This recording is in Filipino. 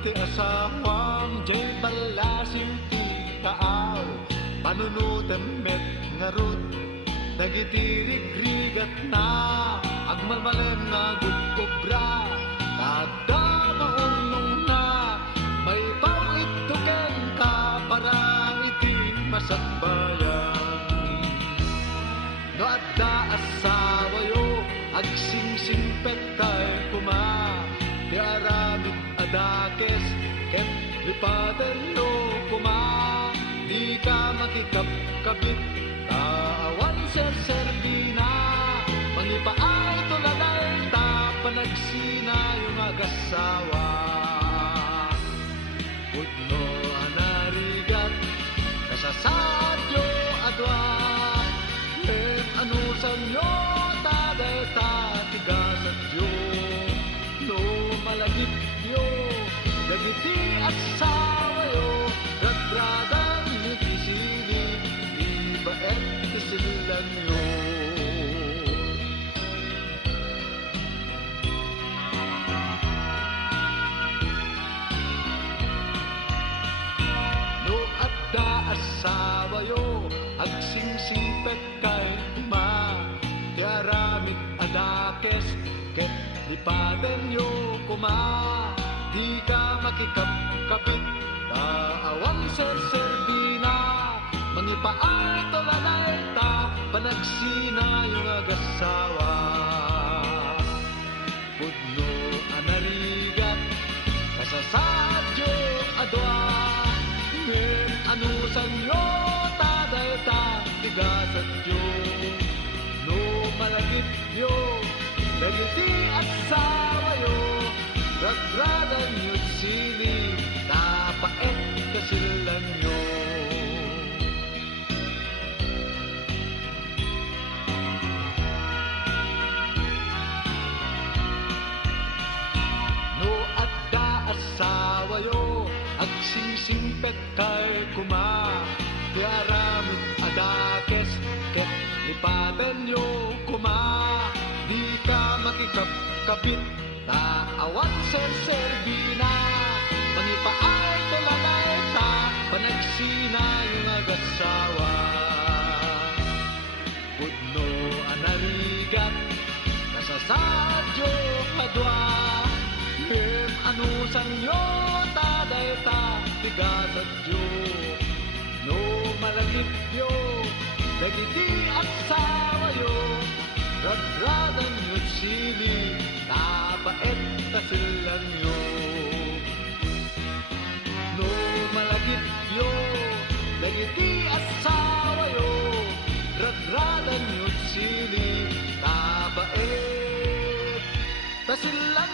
ti asawang jay balasing ti taaw panunutem met ngarut dagiti rigrigat na agmalmalem nga gugkobra tada maunong na may pawit tuken ka para iti masagbayan no adda asawa yo agsingsingpet kay kuma di aramid adakes ket lipaten no kuma di ka makikapkabit taawan serbina mangipaay tulalay ta panagsina yung agasawa putno anarigat kasasadyo adwa anusan yo taday ta tigasadyo no malagip yo dagiti asawa yo radradan nikisili ibaet kisilan yo no adda asawa yo agsingsingpet kay kuma tiaramid adakes ket lipaten yo kuma di ka makikapkapit taawang serbina mangipaay tolalay ta panagsina yung agasawa pudno anarigat kasasadyo adwa ngem anusan yo taday ta tigasadyo no malagip yo dagiti asawa yo ragradan yun sili tapaet kasilan yo no adda asawa yo agsingsingpet kay kuma di aramid adakes ket lipaten yo kuma di ka makikapkapit taawan serbina mangipaay tulalay ta panagsina yung agasawa pudno anarigat kasasadyo adwa ngem anusan yo taday ta tigasadyo no malagip yo dagiti asawa yo radradan yun sili tapaet kasilan yo no malagip yo dagiti asawa yo radradan yun sili tapaet kasilan